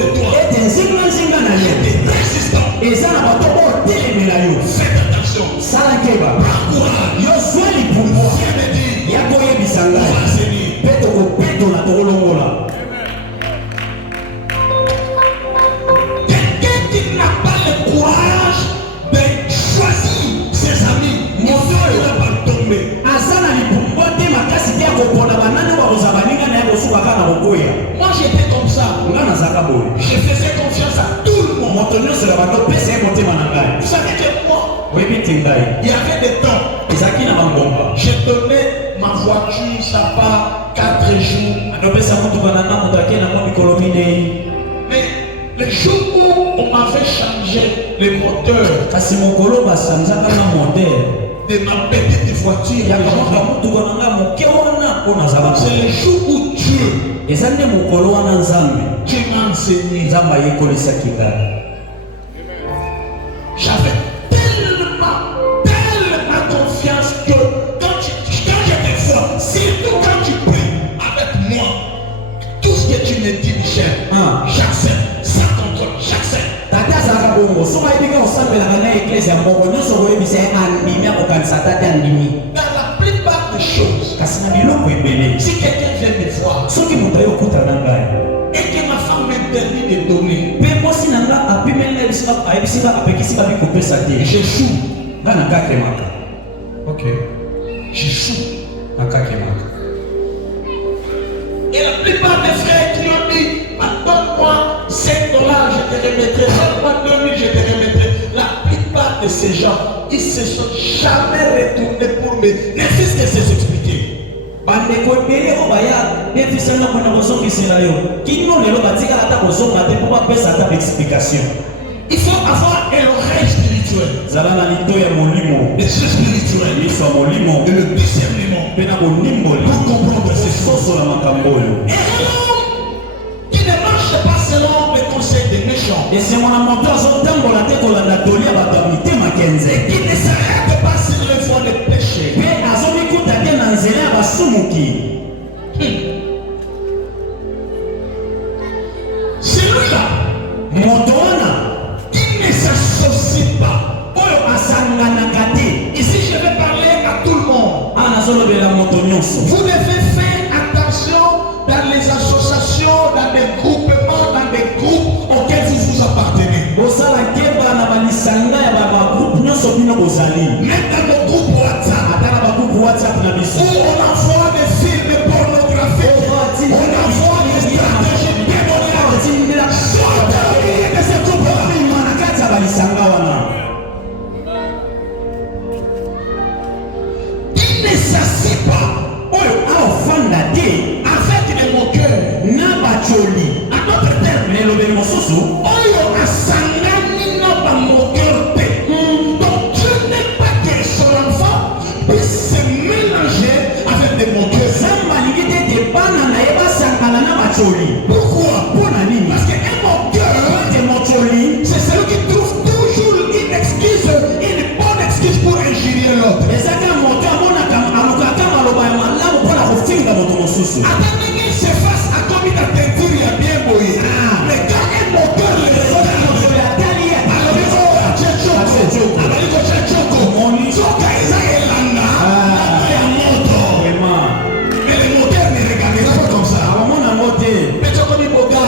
de toi est résistant. Faites attention. Prends courage. Viens me dire. On va assainir. Quelqu'un qui n'a pas le courage de choisir ses amis, mon Dieu, il va pas tomber. Moi j'étais comme ça. Je faisais confiance à tout le monde. Vous savez que moi, il y avait des temps. Je donnais ma voiture, ça part 4 jours. Mais le jour où on m'avait changé le moteur de ma petite voiture, c'est le jour où Dieu m'a enseigné. J'avais tellement confiance que quand je te vois, surtout quand tu pries avec moi, tout ce que tu me dis, Michel, j'accepte, sans contrôle, j'accepte. Dans la plupart des choses, si quelqu'un vient me voir et que ma femme m'interdit de donner, j'échoue. Ok. J'échoue. Et la plupart des frères qui ont dit, donne-moi $5, je te remettrai, donne-moi 2000, je te remettrai. La plupart de ces gens, ils ne se sont jamais retournés pour me, ne fût-ce que s'expliquer. Il faut avoir une oreille spirituelle, des yeux spirituels et le discernement pour comprendre ces choses. Et l'homme qui ne marche pas selon les conseils des méchants, et qui ne s'arrête pas sur les voies de péché, celui-là qui ne s'associe pas. Ici je vais parler à tout le monde. Vous devez faire attention dans les associations, dans des groupements, dans des groupes auxquels vous appartenez. Même dans nos groupes WhatsApp, où on envoie des films pornographiques, on envoie des stratégies démoniaques. Sortez de ces groupes-là. Il ne s'assit pas avec les moqueurs. À notre terme, donc Dieu n'est pas que son enfant puisse se mélanger avec des moqueurs. Pourquoi? Parce qu'un moqueur, c'est celui qui trouve toujours une excuse, une bonne excuse pour injurier l'autre. Attendez qu'il se fasse à comme il a teinture, il a bien boyé. Mais quand un moqueur le regarde, mais les moteurs ne regardent pas comme ça. Mais tu connais Boga.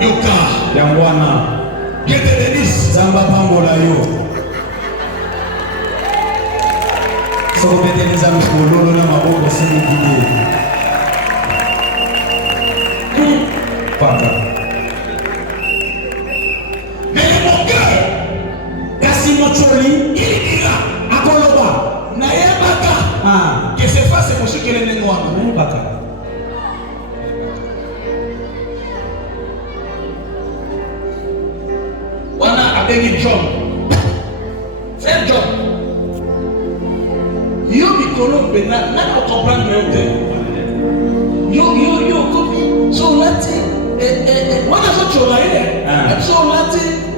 Yoka. Dieu te bénisse. Mais le moqueur, il dira Nayabaka que c'est face à monsieur qui est noir. Wana abegi John. C'est John. Yo mikolo bena na comprendre le yo komi so lati wana so chola ile so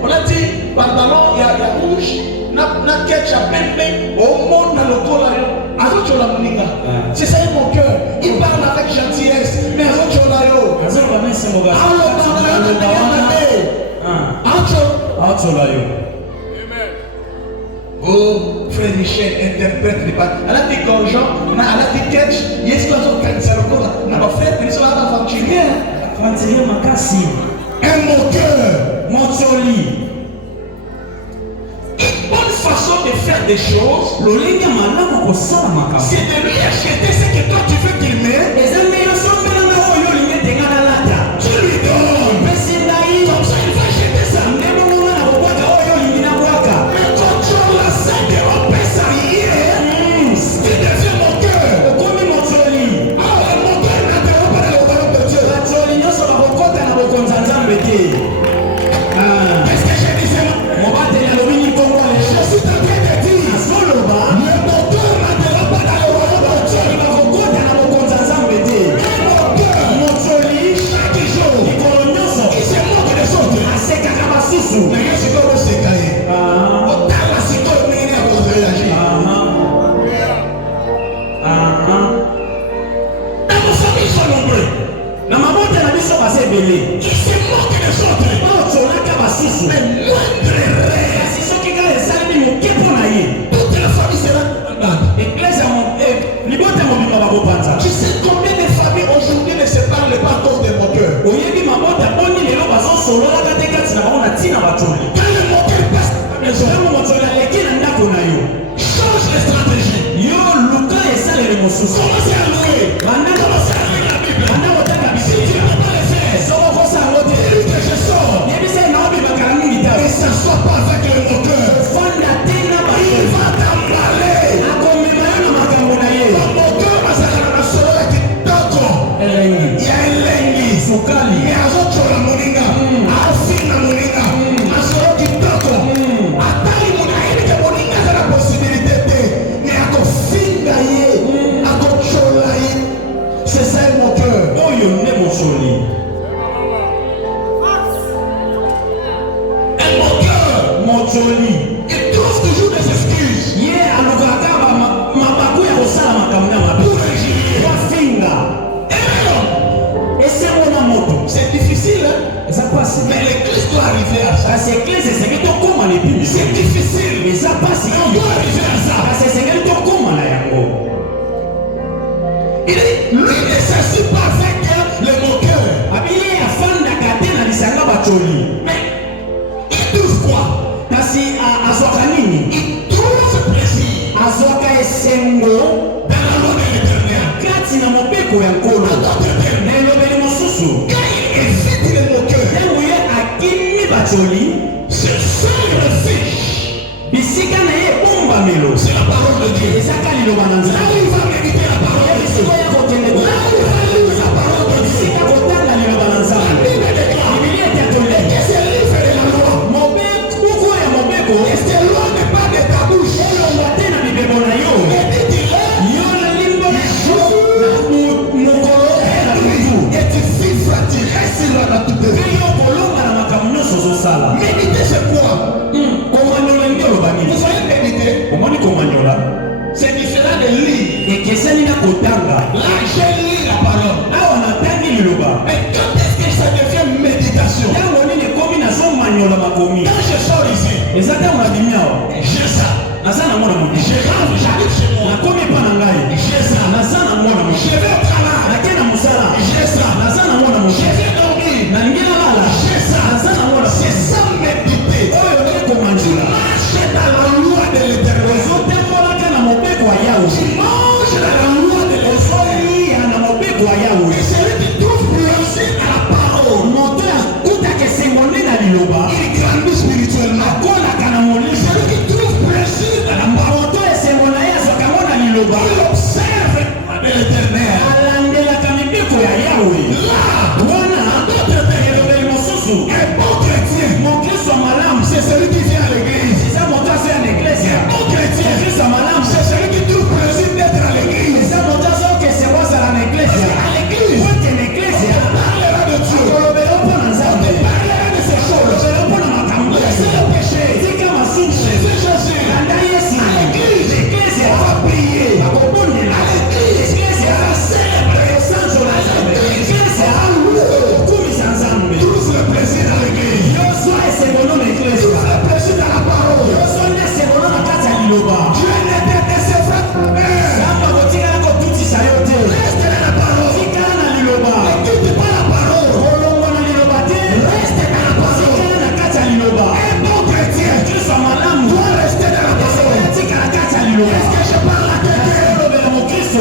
lati pantalon ya rouge na ketchup pembe au monde na lokola yo azo chola muninga c'est ça mon cœur. Oh, frère Michel, interprète les pas. Elle a dit quand Jean, elle a dit catch, il y a ce qu'on a fait, ça recourt. Notre frère, il soit là, un moteur, mon joli. Une bonne façon de faire des choses, c'est de lui acheter ce que toi tu veux qu'il mette. Tu lui donnes. Comme ça, il va acheter ça. Mais quand tu as la scène de repère rien, tu deviens mon cœur. Ah, mon cœur n'interrompt pas le royaume de Dieu. Qu'est-ce que j'ai dit, je suis en train de dire, le moteur n'interrompt pas dans le royaume de Dieu. Mais mon cœur, chaque jour, il se moque des autres. Mais je suis comme un sécaillé. Autant la sécaille, mais il est à cause de réagir. Dans nos familles, ils sont nombreux. Ils se moquent des autres. Mais moindre rêve. Toute la famille sera malade. Tu sais combien de familles aujourd'hui ne se parlent pas à cause de mon cœur? Quand le moteur passe à la maison, change de stratégie. Commence à louer. Commence à lire la Bible. Si tu ne peux pas le faire, dis que je sors. Ne s'assois pas avec le moteur. Il va t'emballer. Le moteur va s'arrêter sur la kitoko. Il y a un lengi. Mais à autre la moninga. À fin la moninga. À sur la kitoko. À taille moninga. Il y a moninga dans la possibilité de. Mais à ton finga yé. À ton chola yé. C'est ça le moteur. Oh, you never show me. Un moteur. Mon joli. Il trouve toujours des excuses. Pour régir. C'est difficile, hein? Mais l'église doit arriver à ça. C'est difficile. Mais on doit arriver à ça. Il dit, lui ne s'assit pas avec le moqueur. Mais il trouve quoi? Il trouve plaisir dans la loi de l'éternel. Dans notre éternel. Quand il évite le moqueur, c'est seul refuge. C'est la parole de Dieu. Là où il va méditer la parole de Dieu. Là où il va lire la parole de Dieu. La Bible déclare que c'est le livre de la loi. Et cette loi n'est pas de ta bouche. Et tu vivras, tu resteras dans toute ta vie. Méditer, c'est quoi? Vous voyez méditer? C'est différent de lire. Là, j'ai lu la parole. Mais quand est-ce que ça devient méditation? Quand je sors ici, j'ai ça. J'arrive chez moi. J'ai ça. Je vais au travail. J'ai ça. Je vais dormir. J'ai ça. C'est ça méditer. Tu marches dans la loi de l'éternel. Tu manges dans la loi de l'éternel. Et celui qui trouve plaisir à la parole, il grandit spirituellement. Celui qui trouve plaisir à la parole, il observe de l'éternel. Un bon chrétien, c'est celui qui vient à l'église. Un bon chrétien, c'est celui qui trouve plaisir d'être à l'église. À l'église, on parlera de Dieu. On parlera de ces choses. Laissez le péché. Laissez Jésus. À l'église, on va prier.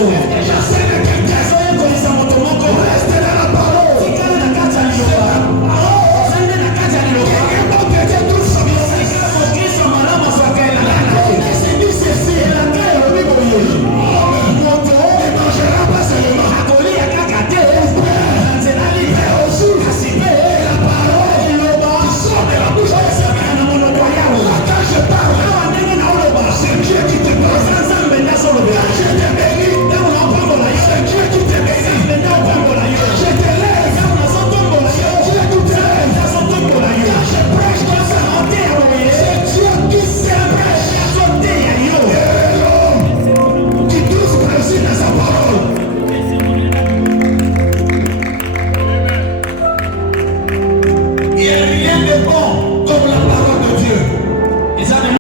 biso